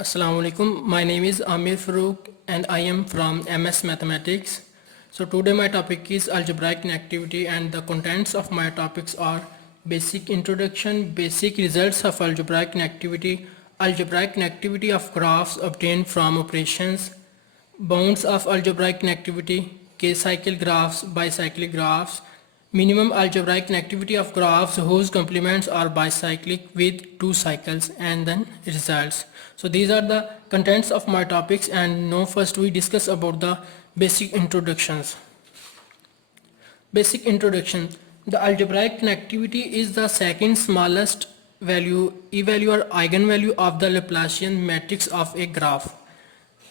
Assalamu alaikum. My name is Amir Farooq and I am from MS Mathematics. So today my topic is algebraic connectivity and the contents of my topics are basic introduction, basic results of algebraic connectivity of graphs obtained from operations, bounds of algebraic connectivity, k-cycle graphs, bicyclic graphs, minimum algebraic connectivity of graphs whose complements are bicyclic with two cycles, and then results. So these are the contents of my topics, and now first we discuss about the basic introductions. Basic introduction. The algebraic connectivity is the second smallest value, e-value or eigenvalue of the Laplacian matrix of a graph.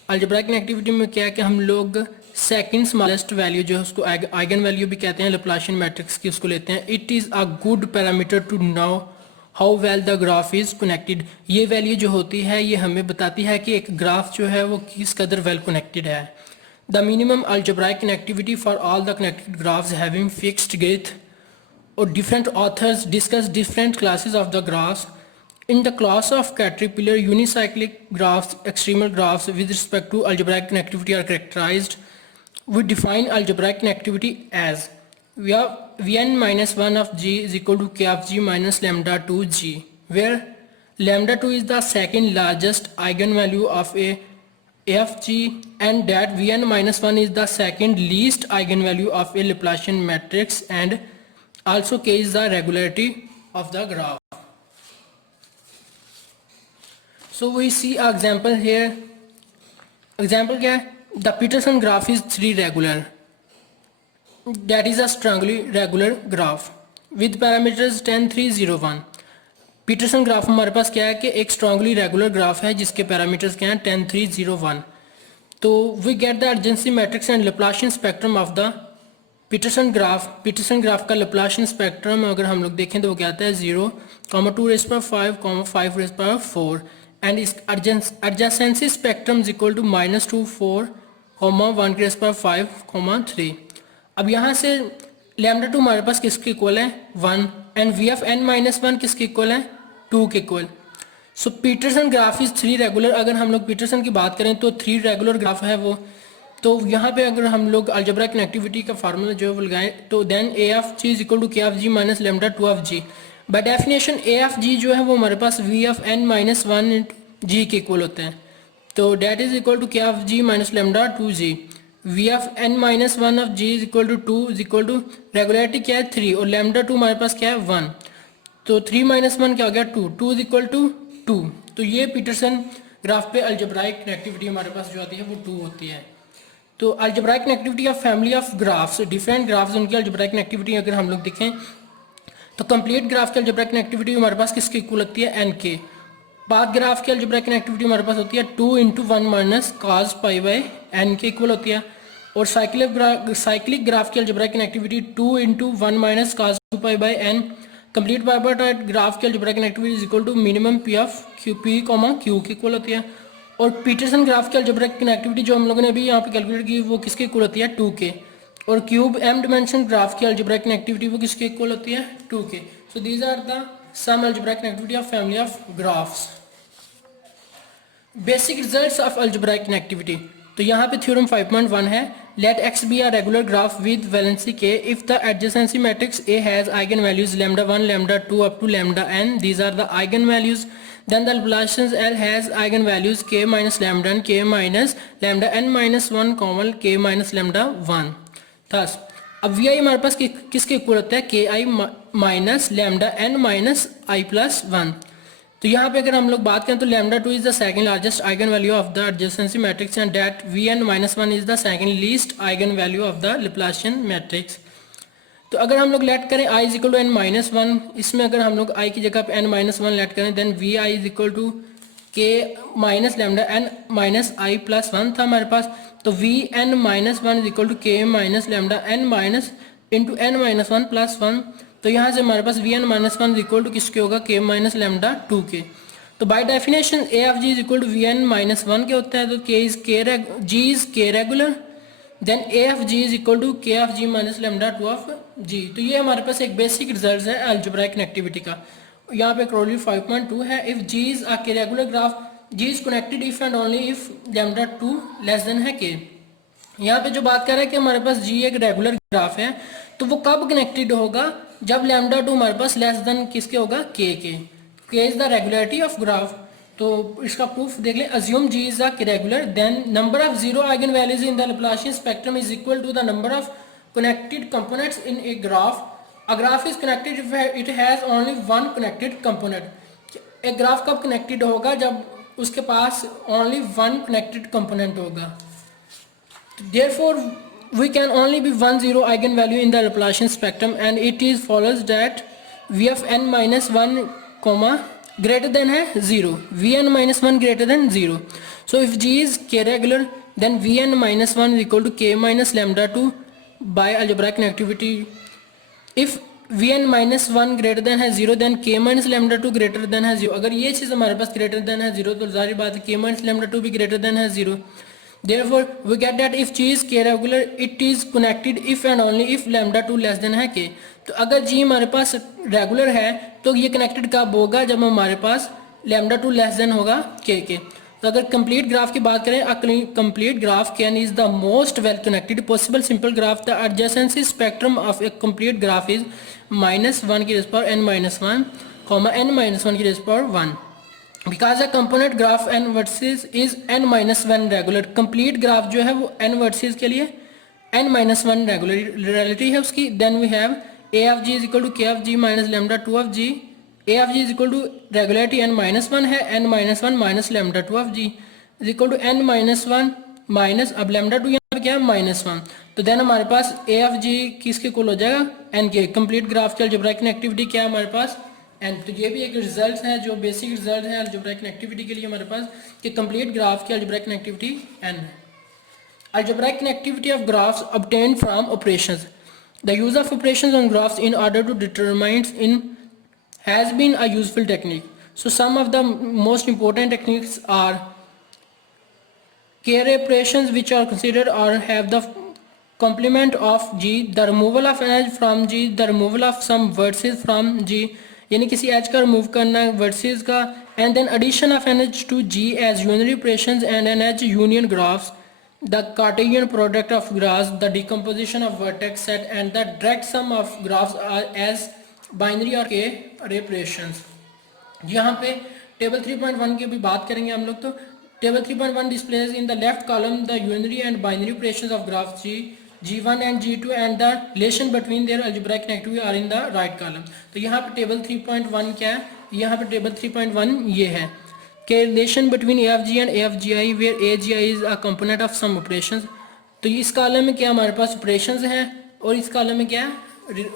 algebraic connectivity में क्या है कि हम लोग second smallest value जो है उसको eigen value भी कहते हैं लैप्लाशियन मैट्रिक्स की, उसको लेते हैं. It is a good parameter to know how well the graph is connected. ये वैल्यू जो होती है ये हमें बताती है कि एक ग्राफ जो है वो किस कदर वेल कनेक्टेड है. The minimum algebraic connectivity for all the connected graphs having fixed width, or different authors discuss different classes of the graphs. In the class of caterpillar, unicyclic graphs, extremal graphs with respect to algebraic connectivity are characterized. We define algebraic connectivity as we have Vn minus 1 of g is equal to k of g minus lambda 2 g, where lambda 2 is the second largest eigenvalue of a f g, and that Vn minus 1 is the second least eigenvalue of a Laplacian matrix, and also k is the regularity of the graph. So we see an example here. Example क्या है? The Peterson graph is 3 regular. That is a strongly regular graph with parameters 10, 3, 0, 1. Peterson graph हमारे पास क्या है कि एक strongly regular graph है जिसके parameters क्या हैं 10, 3, 0, 1. तो we get the adjacency matrix and Laplacian spectrum of the Peterson graph. Peterson graph का Laplacian spectrum अगर हम लोग देखें तो वो क्या आता है 0, 2 raised to power 5, 5 raised to power 4. And its adjacency spectrum is equal to minus 2, 4, 1 raised to power 5, 3. अब यहाँ से लैम्डा 2 हमारे पास किसके इक्वल है 1, and V F N minus 1 किसके इक्वल है 2 के equal. So Petersen graph is 3 regular. अगर हम लोग पीटरसन की बात करें तो 3 रेगुलर ग्राफ है वो. तो यहाँ पे अगर हम लोग अलजेब्रा कनेक्टिविटी का फार्मूला जो है वो लगाएं तो then A of G is equal to K of G minus lambda 2 of G. By definition A of G जो है वो हमारे पास V of N minus 1 G के इक्वल होते हैं. तो that is equal to K of G minus lambda 2 G. V of N minus 1 of G is equal to 2 is equal to regularity क्या है 3 और लैम्डा 2 हमारे पास क्या है 1. तो 3 माइनस 1 क्या हो गया 2. 2 इज इक्वल टू 2. तो ये पीटरसन ग्राफ पे अलजेब्राइक कनेक्टिविटी हमारे पास जो आती है वो 2 होती है. तो algebraic connectivity of family of graphs, different graphs उनकी अलजेब्राइक कनेक्टिविटी अगर हम लोग देखें तो कंप्लीट ग्राफ की अलजेब्राइक कनेक्टिविटी हमारे पास किसके इक्वल लगती है एन के. पाथ ग्राफ की अलजेब्राइक कनेक्टिविटी हमारे पास होती है 2 into 1 minus cos pi by N के इक्वल होती है. और साइक्लिक ग्राफ की algebraic connectivity 2 into 1 minus cos 2 pi by N. Complete bipartite graph की algebraic connectivity is equal to minimum P of Q P Q के equal होती है. और पीटरसन ग्राफ की अलजेब्राइक कनेक्टिविटी जो हम लोगों ने अभी यहाँ पे कैलकुलेट की वो किसके इक्वल होती है 2 के. और क्यूब एम डिमेंशन ग्राफ की अलजेब्राइक कनेक्टिविटी वो किसके इक्वल होती है 2 K. So these are the sum algebraic connectivity of family of graphs. Basic results of algebraic connectivity. तो यहाँ पे थ्योरम 5.1 है. Let X be a regular graph with valency K if the adjacency matrix A has eigenvalues lambda 1 lambda 2 up to lambda N. These are the eigen values. Then the Laplacian L has eigenvalues k minus lambda and k minus lambda n minus 1, k minus lambda 1. Thus, अब vi हमारे पास किसके equal होता है ki minus lambda n minus i plus 1. तो यहाँ पे अगर हम लोग बात करें तो lambda 2 is the second largest eigenvalue of the adjacency matrix and that vn minus 1 is the second least eigenvalue of the Laplacian matrix. तो अगर हम लोग लेट करें i is equal to N minus 1, इसमें अगर हम लोग i की जगह पे एन माइनस 1 लेट करें then V I is equal to K minus lambda N minus I plus 1 था हमारे पास. तो V N minus 1 is equal to K minus lambda N minus into N minus 1 plus 1. तो यहाँ से हमारे पास V N minus 1 is equal to किसके होगा के माइनस लैम्डा 2 के. तो by definition A of G is equal to V N minus 1 के होता है. तो K is K G is K regular. Then A of G is equal to K of G minus lambda 2 of G. तो ये हमारे पास एक basic result है अलजेब्राइक कनेक्टिविटी का. यहाँ पे क्रोली 5.2 है. If G is a regular graph ji is connected if and only if lambda two less than है के। यहाँ पे जो बात कर रहा है कि हमारे पास जी एक रेगुलर ग्राफ है, तो वो कब कनेक्टेड होगा, जब लैम्डा टू हमारे पास लेस देन किसके होगा, K is the regularity of graph. तो इसका प्रूफ देख लें, assume G is a regular then number of zero eigenvalues in the Laplacian spectrum is equal to the number of connected components in a graph. A graph is connected if it has only one connected component. एक graph कब connected होगा, जब उसके पास only one connected component होगा। Therefore, we can only be one zero eigenvalue in the Laplacian spectrum, and it is follows that v of n minus 1 comma greater than है 0, vn minus 1 greater than 0. So if g is k regular, then vn minus 1 is equal to k minus lambda 2 by algebraic connectivity. If vn minus 1 greater than है 0, then k minus lambda 2 greater than है 0. अगर ये चीज़ हमारे पास greater than है 0, तो जाहिर बात है k minus lambda 2 भी greater than है 0. Therefore, we get that if g is k regular, it is connected if and only if lambda 2 less than है k. तो अगर g हमारे पास रेगुलर है तो ये कनेक्टेड कब होगा, जब हमारे पास lambda 2 लेस देन होगा k के। तो अगर कंप्लीट ग्राफ की बात करें, a complete graph can is the most well connected possible simple graph. The adjacency spectrum of a complete graph is -1 की raise power n minus 1, n minus 1 की raise power 1। Because a component graph N vertices is n minus 1 regular. Complete graph जो है वो n versus के लिए n minus 1 regularity है उसकी। Then we have a of g is equal to k of g minus lambda 2 of g। a of g is equal to regularity n minus 1 है, n minus 1 minus lambda 2 of g is equal to n minus 1 minus, अब lambda 2 यहाँ पर क्या है -1। तो then हमारे पास a of g किसके equal हो जाएगा, n के। कंप्लीट ग्राफ की अलजेब्राइक कनेक्टिविटी क्या है हमारे पास, एंड तो ये भी एक रिजल्ट है जो बेसिक रिजल्ट है अलजेब्राइक कनेक्टिविटी के लिए हमारे पास, कि कंप्लीट ग्राफ की अलजेब्राइक कनेक्टिविटी n है। Algebraic connectivity of graphs obtained from operations. The use of operations on graphs in order to determine in has been a useful technique. So some of the most important techniques are care operations which are considered or have the complement of g, the removal of an edge from g, the removal of some vertices from g, यानी किसी as का remove करना vertices का, and then addition of an edge to G as unitary operations and an edge union graphs, the Cartesian product of graphs, the decomposition of vertex set and the direct sum of graphs as binary और के अरे operations. यहाँ पे table 3.1 की भी बात करेंगे हम लोग। तो table 3.1 displays in the left column the unary and binary operations of graphs G1 and G2 and the relation between their algebraic connectivity are in the right column। तो यहाँ पे टेबल 3.1 क्या है, यहाँ पे टेबल 3.1 ये है कि relation between AFG and AFGI where AGI is a component of some operations। तो इस कॉलम में क्या हमारे पास operations हैं और इस कॉलम में क्या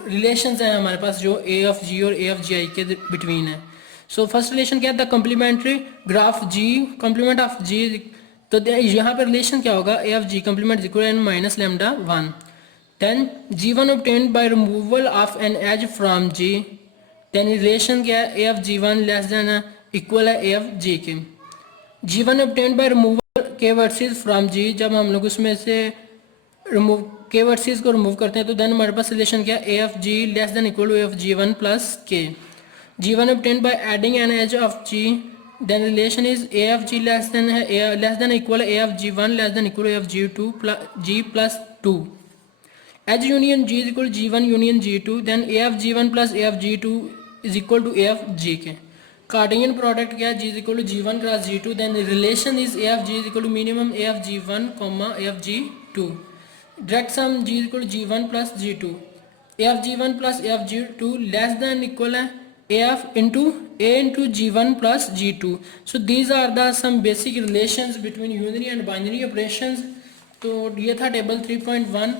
relations हैं हमारे पास जो AFG और AFGI के between है। सो फर्स्ट रिलेशन क्या है, the complementary graph G complement of G. तो यहाँ पर रिलेशन क्या होगा, A of G complement equal N minus lambda 1। Then G1 obtained by removal of an edge from G। Then relation क्या है, A of G1 less than equal है A of G के। G1 obtained by removal के versus from जी, जब हम लोग उसमें से रिमूव के वर्सेस को रिमूव करते हैं तो देन हमारे पास रिलेशन क्या है, A of G less than equal to A of G1 plus K. G1 obtained by adding an edge of G, then relation is A of G less than equal A of G1 less than equal A of G2 plus G plus 2। Edge union G is equal to G1 union G2, then A of G1 plus A of G2 is equal to A of G के। Cartesian product क्या है, G is equal to G1 cross G2, then the relation is A of G is equal to minimum A of G1 comma A of G2। Direct sum G is equal to G1 plus G2, A of G1 plus A of G2 less than equal है A of into A into G1 plus G2। So these are the some basic relations between unary and binary operations। तो ये था table 3.1।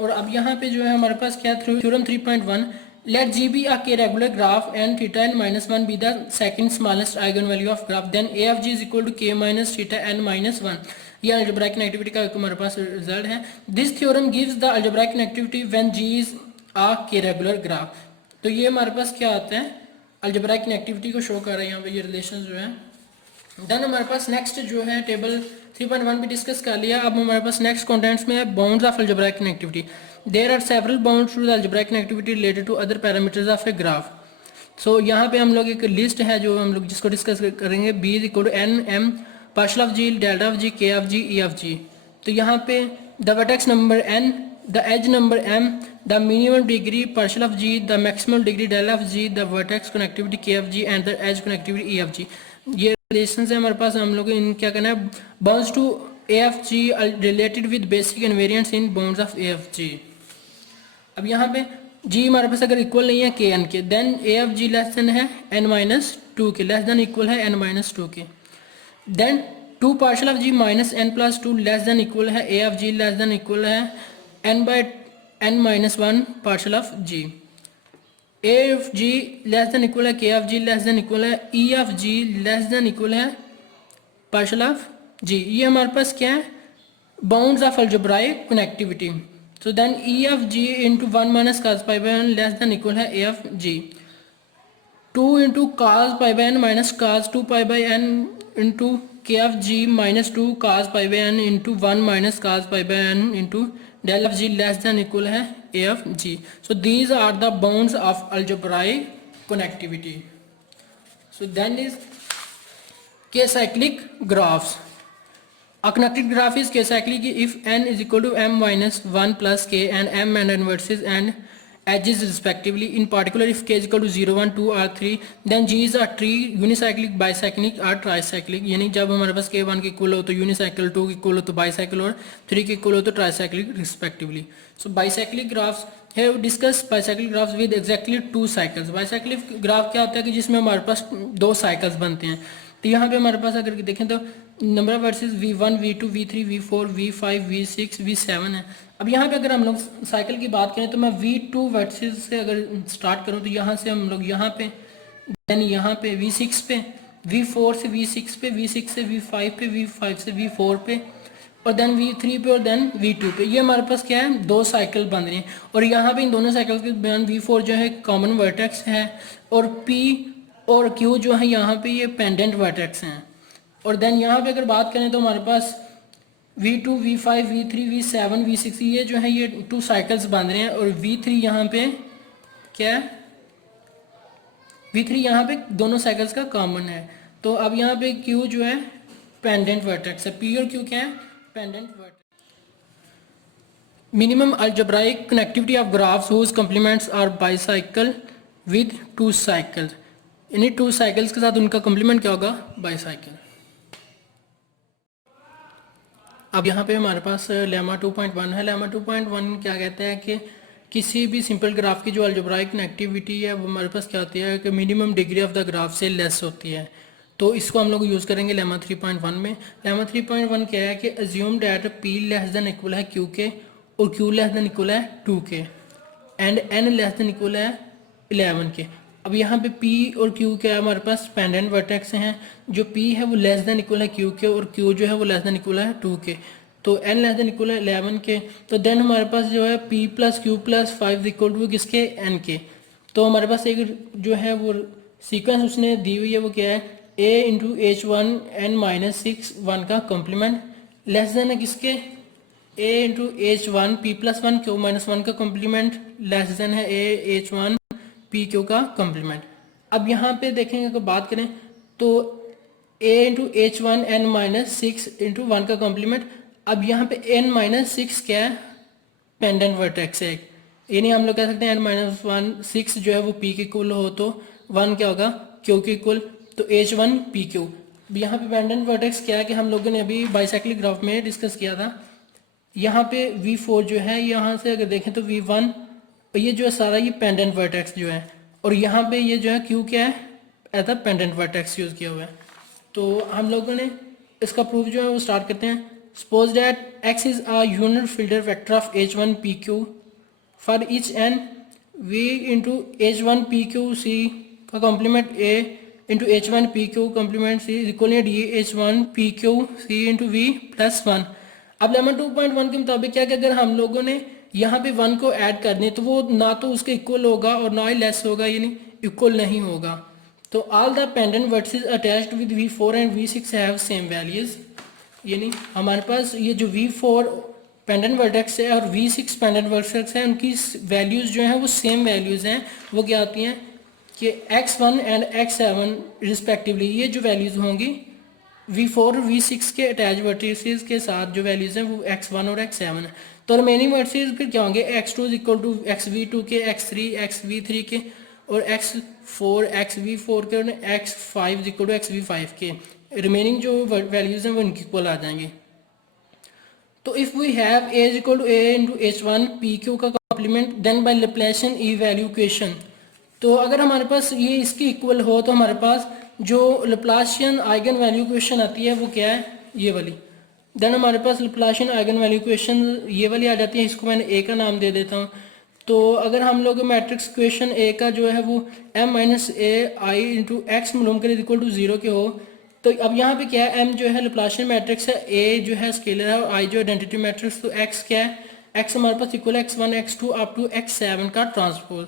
और अब यहाँ पे जो है हमारे पास क्या theorem 3.1, let G be a k regular graph and theta n minus 1 be the second smallest eigenvalue of graph, then A of G is equal to k minus theta n minus 1। ये algebraic connectivity का हमारे पास result है। This theorem gives the algebraic connectivity when G is a k regular graph। तो ये हमारे पास क्या आता है, अलजेब्राइक कनेक्टिविटी को शो कर रहे हैं यहाँ पे ये रिलेशन जो है। देन हमारे पास नेक्स्ट जो है टेबल 3.1 भी डिस्कस कर लिया। अब हमारे पास नेक्स्ट कंटेंट्स में है bounds of algebraic connectivity. There are several bounds to the algebraic connectivity related to other parameters of a graph. So यहाँ पे हम लोग एक लिस्ट है जो हम लोग जिसको डिस्कस करेंगे, B is equal to N M partial of G delta of G K of G E of G. तो यहाँ पे the vertex number N, the edge number M, the minimum degree partial of G, the maximum degree delta of G, the vertex connectivity K of G and the edge connectivity E of G. ये relation है हमारे पास, हम लोग इन क्या करना है, bounds to A of G related with basic invariants in bounds of A of G. अब यहाँ पे जी हमारे पास अगर इक्वल नहीं है K N K, then A of G less than है N minus two K, less than equal है N minus two K. Then two partial of G minus N plus two less than equal है A of G less than equal है N by N minus one partial of G. A of G less than equal है K of G less than equal है E of G less than equal है partial of G. ये हमारे पास क्या है, bounds of algebraic connectivity. So then E of G into 1 minus cos pi by n less than equal है A of G। 2 into cos pi by n minus cos 2 pi by n into K of G minus 2 cos pi by n into 1 minus cos pi by n into del of G less than equal है A of G। So these are the bounds of algebraic connectivity। So then is K-cyclic graphs। A connected graph is K-cyclic if n is equal to m minus 1 plus k and m and n vertices and edges respectively. In particular, if k is equal to 0, 1, 2 or 3, then G is a tree, unicyclic, bicyclic or tricyclic। यानी जब हमारे पास k 1 के equal हो तो यूनिसाइकिल, 2 के equal हो तो bicycle और 3 के इक्वल हो तो ट्राईसाइक्लिक रिस्पेक्टिवली। सो बाईसाइक्लिक ग्राफ्स है discuss bicyclic graphs with exactly 2 cycles. Bicyclic graph क्या होता है कि जिसमें हमारे पास 2 साइकिल्स बनते हैं। तो यहाँ पे हमारे पास अगर देखें तो number of versus v1, v2, v3, v4, v5, v6, v7 है। अब यहाँ पे अगर हम लोग साइकिल की बात करें तो मैं v2 वर्सेस से अगर स्टार्ट करूँ तो यहाँ से हम लोग यहाँ पे, देन यहाँ पे v6 पे, v4 से v6 पे, v6 से v5 पे, v5 से v4 पे और देन v3 पे और देन v2 पे। ये हमारे पास क्या है, 2 साइकिल बन रही हैं। और यहाँ पे इन दोनों साइकिल के दरमियान v4 जो है कॉमन वर्टेक्स है और p और q जो है यहाँ पे ये पेंडेंट वर्टेक्स हैं। और देन यहाँ पे अगर बात करें तो हमारे पास v2, v5, v3, v7, v6 ये जो है ये 2 साइकिल्स बन रहे हैं। और v3 यहाँ पे क्या है, v3 यहाँ पे दोनों साइकिल्स का कॉमन है। तो अब यहाँ पे q जो है पेंडेंट वर्टेक्स है, p और q क्या है, pendant vertex. Minimum algebraic connectivity of graphs whose complements are bicycle with 2 cycles. यानी 2 साइकिल्स के साथ उनका कॉम्प्लीमेंट क्या होगा, बाईसाइकिल। अब यहाँ पे हमारे पास लेमा 2.1 है। लेमा 2.1 क्या कहता है कि किसी भी सिंपल ग्राफ की जो अलजेब्राइक कनेक्टिविटी है वो हमारे पास क्या होती है कि minimum degree of the graph से लेस होती है। तो इसको हम लोग यूज़ करेंगे लेमा 3.1 में। लेमा 3.1 क्या है कि assume that p less than equal है q के और q लेस देन इक्वल है 2 के and n less than equal है 11 के। अब यहाँ पे p और q क्या है, हमारे पास पेंडेंट वर्टेक्स हैं। जो p है वो लेस देन इक्वल है q के और q जो है वो लेस देन इक्वल है 2 के। तो n लेस देन इक्वल है 11 के। तो देन हमारे पास जो है p plus Q plus 5 equal to किसके, n के। तो हमारे पास एक जो है वो सीक्वेंस उसने दी हुई है वो क्या है, a into H one N minus 6 1 का कॉम्प्लीमेंट लेस देन है किसके, a into H one P plus 1 Q minus 1 का कॉम्प्लीमेंट लेस देन है a H one P Q का कॉम्प्लीमेंट। अब यहाँ पे देखेंगे अगर बात करें तो a into H one N minus 6 into 1 का कॉम्प्लीमेंट। अब यहाँ पे n माइनस 6 क्या है, पेंडेंट वर्टेक्स है। यानी हम लोग कह सकते हैं n माइनस 1 6 जो है वो p के इक्वल हो तो 1 क्या होगा, q के इक्वल, तो एच वन पी क्यू। यहाँ पे पेंडेंट वर्टेक्स क्या है कि हम लोगों ने अभी बाईसाइक्लिक ग्राफ में डिस्कस किया था। यहाँ पे v4 जो है, यहाँ से अगर देखें तो v1 ये जो है सारा ये पेंडेंट वर्टेक्स जो है और यहाँ पे ये जो है q क्या है, as a pendant vertex use किया हुआ है। तो हम लोगों ने इसका प्रूफ जो है वो स्टार्ट करते हैं। Suppose that x is a unit filter vector of h1 pq for each n v into h1 pq c का complement a into h1 pq complement c equal D h1 pq c into v plus 1। अब lemma 2.1 के मुताबिक क्या कि अगर हम लोगों ने यहाँ पे 1 को ऐड कर दें तो वो ना तो उसके इक्वल होगा और ना ही लेस होगा, यानी इक्वल नहीं होगा। तो all the pendant vertices attached with v4 and v6 have same values. यानी हमारे पास ये जो v4 पेंडेंट वर्टेक्स है और v6 पेंडेंट वर्टेक्स है, उनकी वैल्यूज़ जो हैं वो सेम वैल्यूज़ हैं। वो क्या आती हैं कि x1 एंड x7 रिस्पेक्टिवली ये जो वैल्यूज़ होंगी v4 और v6 के अटैच वर्टिसेस के साथ जो वैल्यूज़ हैं वो x1 और x7 है। तो रिमेनिंग वर्टिसेस फिर क्या होंगे, x2 is equal to xv2 के, x3 xv3 के, और x4 xv4 के, और x5 is equal to xv5 के। रिमेनिंग जो वैल्यूज़ हैं वो इनके इक्वल आ जाएंगे। तो if we have a is equal to a into h1 P Q का complement then by Laplacian evaluation. तो अगर हमारे पास ये इसकी इक्वल हो तो हमारे पास जो लैप्लासियन आइगन वैल्यू इक्वेशन आती है वो क्या है, ये वाली। देन हमारे पास लैप्लासियन आइगन वैल्यू इक्वेशन ये वाली आ जाती है, इसको मैंने ए का नाम दे देता हूँ। तो अगर हम लोग मैट्रिक्स इक्वेशन ए का जो है वो m माइनस ए आई इंटू एक्स मालूम करें इक्वल टू 0 के हो, तो अब यहाँ पे क्या है, m जो है लैप्लासियन मैट्रिक्स है, a जो है स्केलर है, और i जो आइडेंटिटी मैट्रिक्स, तो x क्या है, x हमारे पास इक्वल है x1 x2 up to x7 का ट्रांसपोज।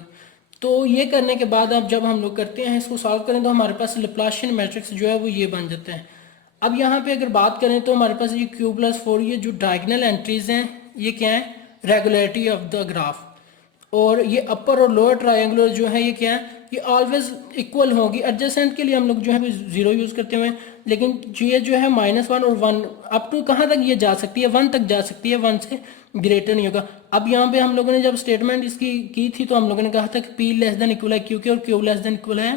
तो ये करने के बाद अब जब हम लोग करते हैं इसको सॉल्व करें तो हमारे पास लैप्लासियन मैट्रिक्स जो है वो ये बन जाता है। अब यहाँ पे अगर बात करें तो हमारे पास ये q+4 ये जो डायगोनल एंट्रीज हैं ये क्या है, रेगुलरिटी ऑफ द ग्राफ। और ये अपर और लोअर ट्रायंगुलर जो है ये क्या है, ये ऑलवेज इक्वल होगी। एडजेसेंट के लिए हम लोग जो है 0 यूज़ करते हुए, लेकिन ये जो है -1 और 1 अप टू कहाँ तक ये जा सकती है, 1 तक जा सकती है, 1 से ग्रेटर नहीं होगा। अब यहाँ पे हम लोगों ने जब स्टेटमेंट इसकी की थी तो हम लोगों ने कहा था कि p लेस देन इक्वल है q के और q लेस देन इक्वल है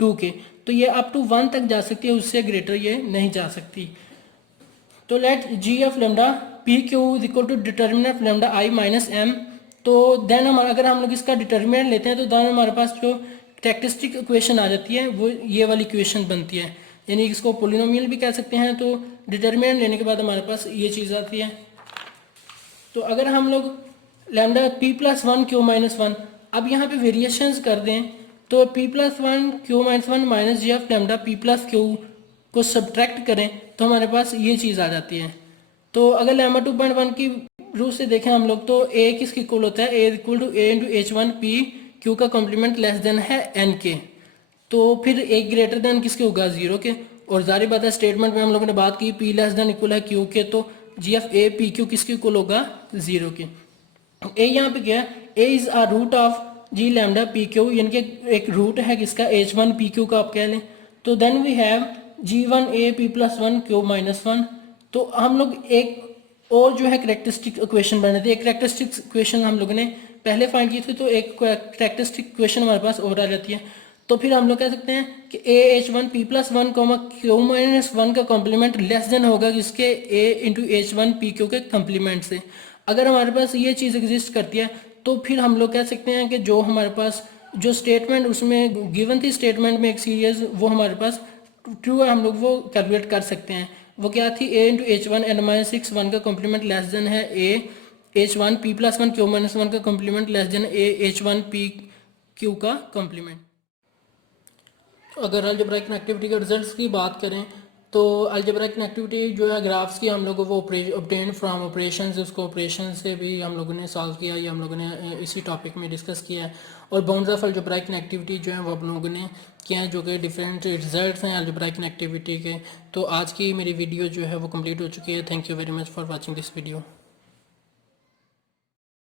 2 के। तो ये अप टू 1 तक जा सकती है, उससे ग्रेटर ये नहीं जा सकती। तो let g of lambda P Q is equal to determinant of lambda I minus M. तो देन हमारा अगर हम लोग इसका डिटर्मिनेंट लेते हैं तो देन हमारे पास जो कैरेक्टरिस्टिक इक्वेशन आ जाती है वो ये वाली इक्वेशन बनती है, यानी इसको पोलिनोमियल भी कह सकते हैं। तो डिटर्मिनेंट लेने के बाद हमारे पास ये चीज़ आती है। तो अगर हम लोग लैम्डा p+1 q-1 अब यहाँ पे वेरिएशंस कर दें तो p+1 q-1 minus ji of lambda p+q को सब्ट्रैक्ट करें तो हमारे पास ये चीज़ आ जाती है। तो अगर लैम्डा 2.1 की रूट से देखें हम लोग तो a किसकी इक्वल होता है, a equal to a into h1 p q का कॉम्प्लीमेंट लेस देन है n के। तो फिर a ग्रेटर देन किसके होगा, 0 के। और जारी बात है स्टेटमेंट में हम लोगों ने बात की p लेस देन इक्वल है q के, तो G of a p q किसके इक्वल होगा, 0 के। a यहाँ पे क्या है, a is a root of g lambda P Q, यानी कि एक रूट है किसका, h1 पी क्यू का आप कह लें। तो then we have g1 a p+1 q-1। तो हम लोग एक और जो है करेक्टरिस्टिक इक्वेशन बना थी, एक करेक्टरिस्टिक इक्वेशन हम लोगों ने पहले फाइंड की थी, तो एक करेक्टरिस्टिक इक्वेशन हमारे पास और आ जाती है। तो फिर हम लोग कह सकते हैं कि AH1 P+1 Q-1 का कॉम्प्लीमेंट लेस देन होगा किसके, A इंटू H1 PQ के कॉम्प्लीमेंट से। अगर हमारे पास ये चीज़ एग्जिस्ट करती है तो फिर हम लोग कह सकते हैं कि जो हमारे पास जो स्टेटमेंट उसमें गिवन थी स्टेटमेंट में एक सीरीज, वो हमारे पास ट्रू है, हम लोग वो कैलकुलेट कर सकते हैं। वो क्या थी, a इंटू H1 n-6 1 का कॉम्प्लीमेंट लेस देन है a H1 P+1 Q-1 का complement less than a H1 PQ का कॉम्प्लीमेंट। अगर अलजेब्राइक कनेक्टिविटी के रिजल्ट्स की बात करें तो अलजेब्राइक कनेक्टिविटी जो है ग्राफ्स की हम लोगों वो ऑब्टेन फ्रॉम ऑपरेशंस, उसको ऑपरेशन से भी हम लोगों ने सॉल्व किया, ये हम लोगों ने इसी टॉपिक में डिस्कस किया है। और बाउंड्स ऑफ अलजेब्राइक कनेक्टिविटी जो है वो हम लोगों ने किया है, जो कि डिफरेंट रिजल्ट्स हैं अलजेब्राइक कनेक्टिविटी के। तो आज की मेरी वीडियो जो है वो कंप्लीट हो चुकी है। Thank you very much for watching this video.